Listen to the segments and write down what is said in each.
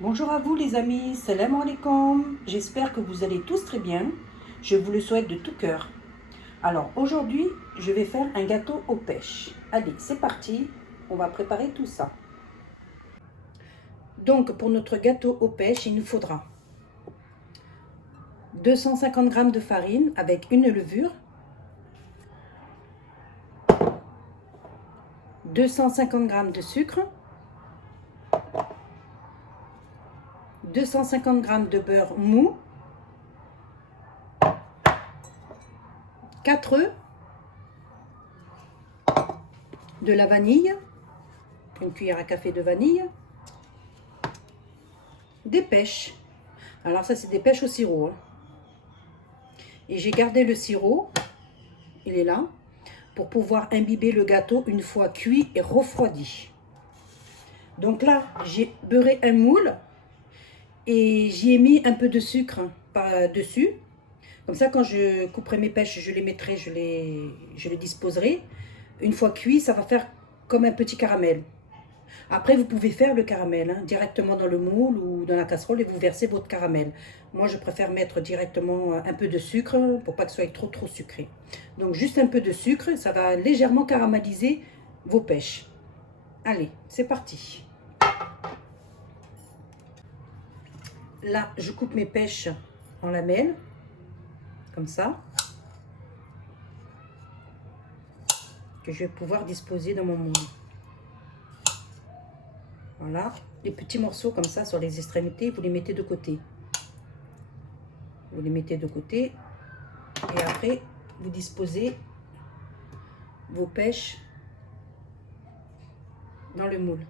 Bonjour à vous les amis, salam alaikum. J'espère que vous allez tous très bien. Je vous le souhaite de tout cœur. Alors aujourd'hui, je vais faire un gâteau aux pêches. Allez, c'est parti, on va préparer tout ça. Donc pour notre gâteau aux pêches, il nous faudra 250 g de farine avec une levure, 250 g de sucre, 250 g de beurre mou, 4 œufs, de la vanille, une cuillère à café de vanille, des pêches. Alors ça c'est des pêches au sirop. Hein. Et j'ai gardé le sirop, il est là, pour pouvoir imbiber le gâteau une fois cuit et refroidi. Donc là, j'ai beurré un moule et j'y ai mis un peu de sucre par-dessus. Comme ça, quand je couperai mes pêches, je les mettrai, je les disposerai. Une fois cuit, ça va faire comme un petit caramel. Après, vous pouvez faire le caramel directement dans le moule ou dans la casserole et vous versez votre caramel. Moi, je préfère mettre directement un peu de sucre pour pas que ce soit trop sucré. Donc, juste un peu de sucre, ça va légèrement caraméliser vos pêches. Allez, c'est parti. Là, je coupe mes pêches en lamelles, comme ça, que je vais pouvoir disposer dans mon moule. Voilà, les petits morceaux comme ça sur les extrémités, vous les mettez de côté. Vous les mettez de côté et après, vous disposez vos pêches dans le moule,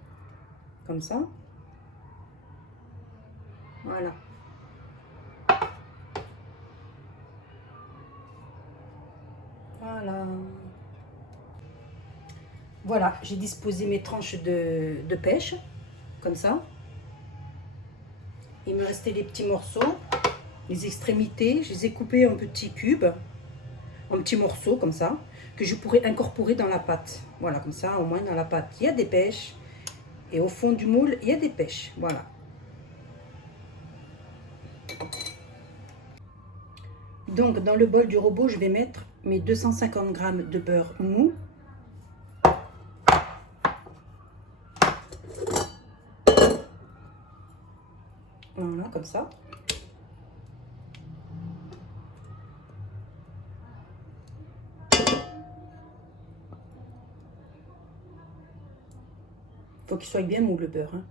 comme ça. Voilà. Voilà. Voilà, j'ai disposé mes tranches de pêche, comme ça. Il me restait les petits morceaux, les extrémités, je les ai coupés en petits cubes, en petits morceaux, comme ça, que je pourrais incorporer dans la pâte. Voilà, comme ça, au moins dans la pâte, il y a des pêches. Et au fond du moule, il y a des pêches. Voilà. Donc, dans le bol du robot, je vais mettre mes 250 g de beurre mou. Voilà, comme ça. Il faut qu'il soit bien mou le beurre, hein,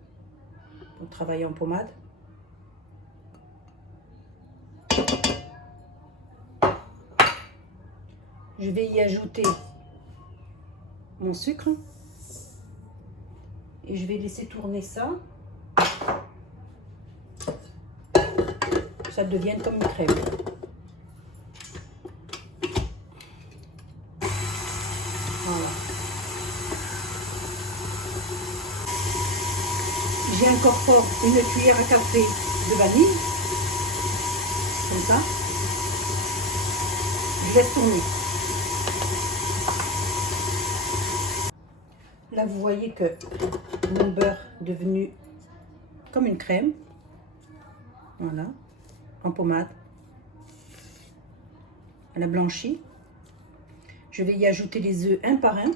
pour travailler en pommade. Je vais y ajouter mon sucre et je vais laisser tourner ça. Ça devienne comme une crème. Voilà. J'incorpore une cuillère à café de vanille, comme ça. Je laisse tourner. Là, vous voyez que mon beurre est devenu comme une crème. Voilà, en pommade. Elle a blanchi. Je vais y ajouter les œufs un par un,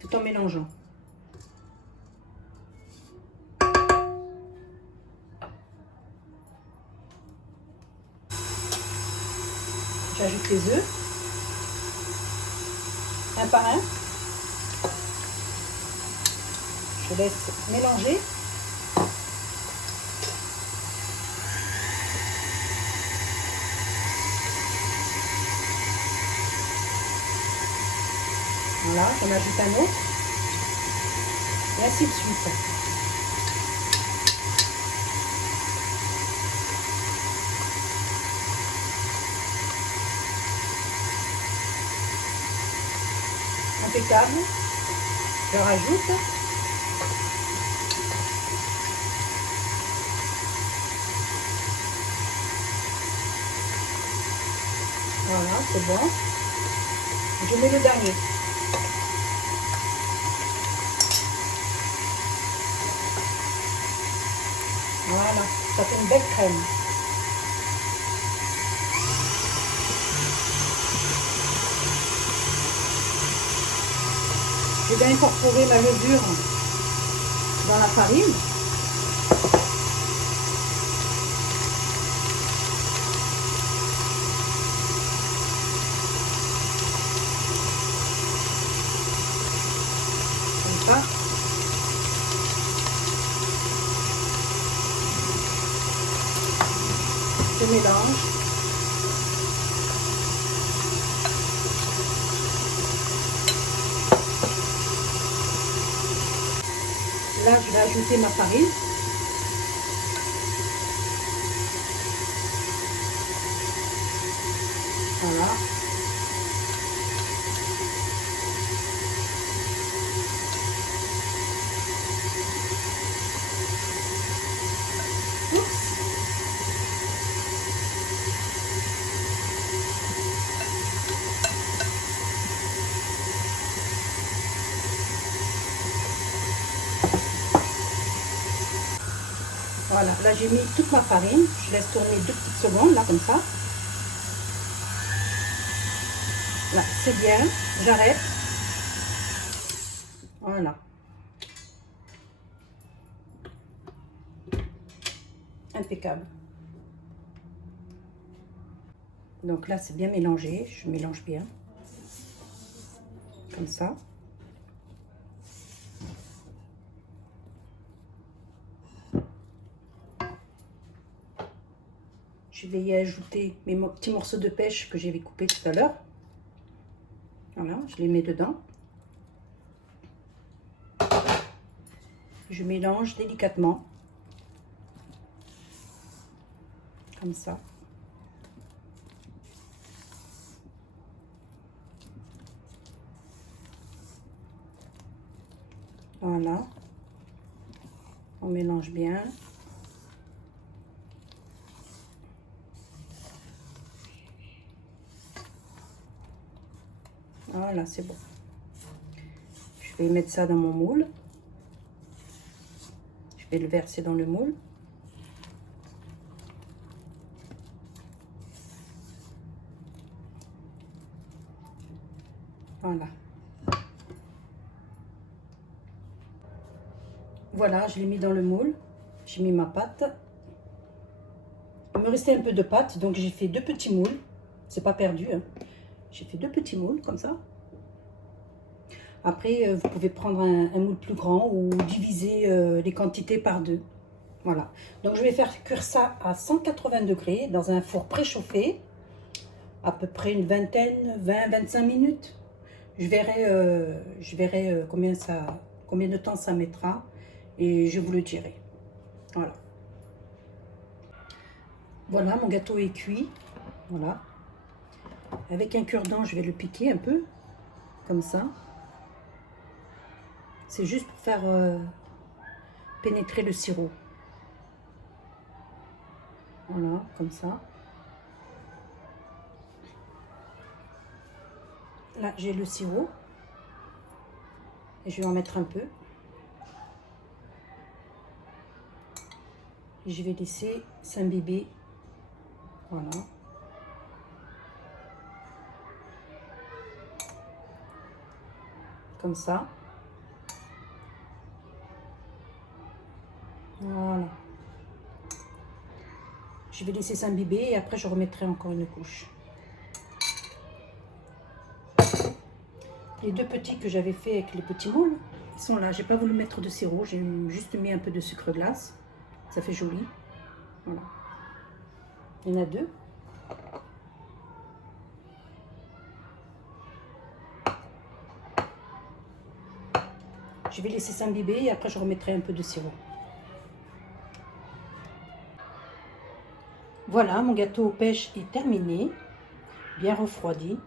tout en mélangeant. J'ajoute les œufs, un par un. Je laisse mélanger. Voilà, j'en ajoute un autre. Et ainsi de suite. Impeccable. Je rajoute. Voilà, c'est bon. Je mets le dernier. Voilà, ça fait une belle crème. Je vais incorporer ma levure dans la farine. Comme ça. Je mélange. Là, je vais ajouter ma farine. Voilà. Oups. Voilà, là j'ai mis toute ma farine. Je laisse tourner 2 petites secondes, là, comme ça. Là, c'est bien. J'arrête. Voilà. Impeccable. Donc là, c'est bien mélangé. Je mélange bien. Comme ça. Je vais y ajouter mes petits morceaux de pêche que j'avais coupés tout à l'heure. Voilà, je les mets dedans. Je mélange délicatement. Comme ça. Voilà. On mélange bien. Voilà, c'est bon. Je vais mettre ça dans mon moule. Je vais le verser dans le moule. Voilà. Voilà, je l'ai mis dans le moule. J'ai mis ma pâte. Il me restait un peu de pâte, donc j'ai fait 2 petits moules. C'est pas perdu, hein. J'ai fait 2 petits moules comme ça. Après, vous pouvez prendre un moule plus grand ou diviser les quantités par 2. Voilà. Donc, je vais faire cuire ça à 180 degrés dans un four préchauffé. À peu près une vingtaine, 20-25 minutes. Je verrai combien de temps ça mettra. Et je vous le dirai. Voilà. Voilà, mon gâteau est cuit. Voilà. Avec un cure-dent, je vais le piquer un peu. Comme ça. C'est juste pour faire pénétrer le sirop. Voilà, comme ça. Là, j'ai le sirop. Et je vais en mettre un peu. Et je vais laisser s'imbiber. Voilà. Comme ça. Voilà. Je vais laisser s'imbiber et après je remettrai encore une couche. Les 2 petits que j'avais fait avec les petits moules, ils sont là. J'ai pas voulu mettre de sirop, j'ai juste mis un peu de sucre glace. Ça fait joli. Voilà. Il y en a 2. Je vais laisser s'imbiber et après je remettrai un peu de sirop. Voilà, mon gâteau aux pêches est terminé, bien refroidi.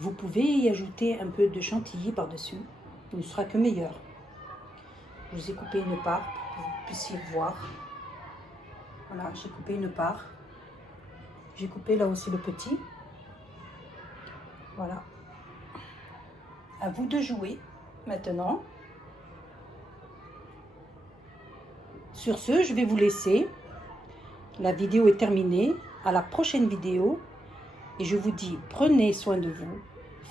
Vous pouvez y ajouter un peu de chantilly par-dessus, il ne sera que meilleur. Je vous ai coupé une part pour que vous puissiez voir. Voilà, j'ai coupé une part. J'ai coupé là aussi le petit. Voilà. À vous de jouer maintenant. Sur ce, je vais vous laisser. la vidéo est terminée. À la prochaine vidéo. Et je vous dis, prenez soin de vous.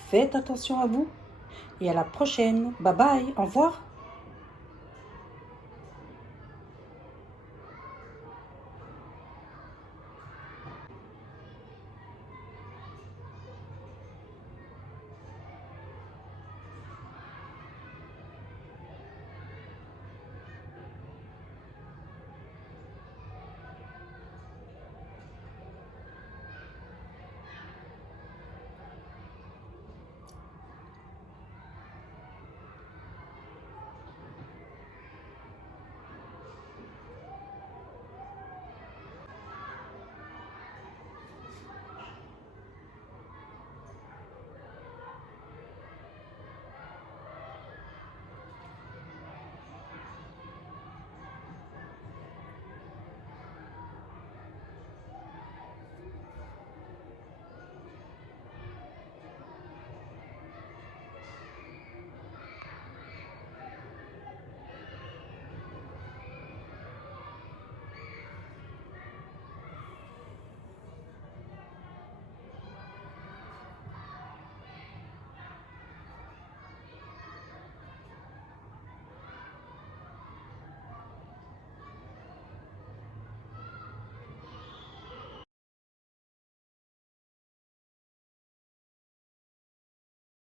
Faites attention à vous. Et à la prochaine. Bye bye. Au revoir.